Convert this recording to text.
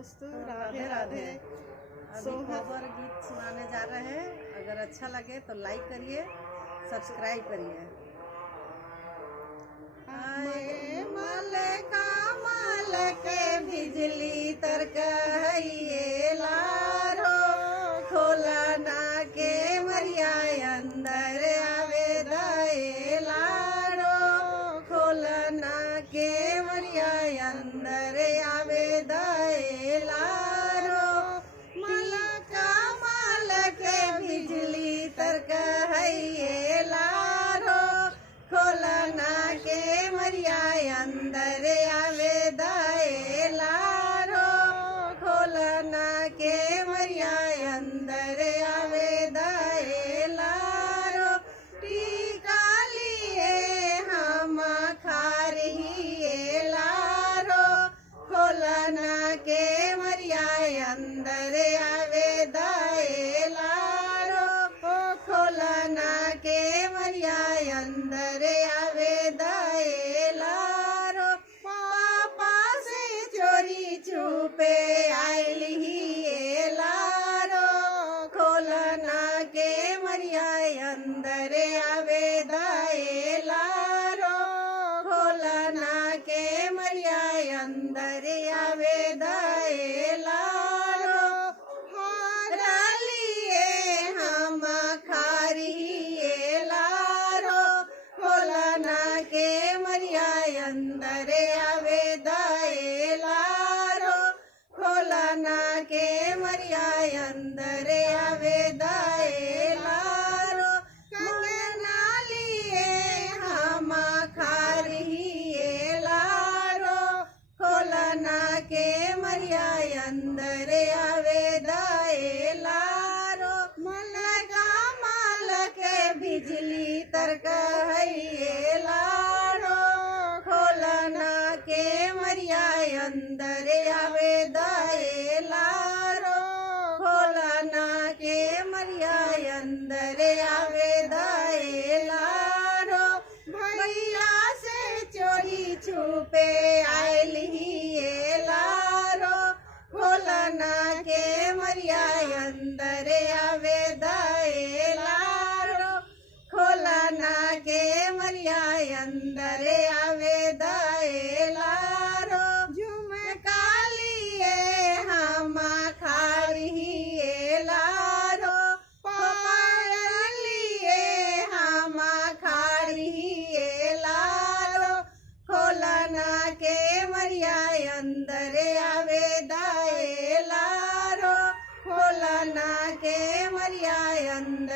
दोस्तों, राधे राधे। अभी खबर गीत सुनाने जा रहे हैं। अगर अच्छा लगे तो लाइक करिए, सब्सक्राइब करिए। आए मल कमल के बिजली तरकइए लारो, खोला ना के मरिया अंदर आवे दाए लारो, खोला ना के मरिया अंदर आवे दाए लारो। मल कमल के बिजली तरकइए लारो, खोला ना के मरिया अंदर आवे दाए लारो, खोला ना के मरिया अंदर आवे दाए लारो। टीका लिए हम खारिए लारो, खोला ना के मरिया अंदर आवे दाए लारो, खोला ना के मरिया अंदर आवे दाए लारो। पापा से चोरी छुपे आइली लारो, खोला ना के मरिया अंदर आवे दाए लारो, खोला ना के मरिया अंदर आवे दाए लारो। हारलिए हम खारिए लारो, खोला ना के मरिया अंदर आवे दाए लारो, खोला ना के मरिया अंदर आवे दाए लारो। कंगना लिए हम खारिए लारो, खोला ना के मरिया अंदर आवे दाए लारो। मल कमल के बिजली तरकइए लारो, खोला ना के मरिया अंदर आवे दाए लारो, खोला ना के मरिया अंदर आवे दाए लारो। भैया से चोरी छुपे आइली लारो, खोला ना के मरिया अंदर आवे दाए लारो, खोला ना के मरिया अंदर आवे दाए लारो। झुमका लिए हम खारिए लारो, पायल लिए हम खारिए लारो, खोला ना के मरिया अंदर आवे दाए लारो, खोला ना के मरिया अंदर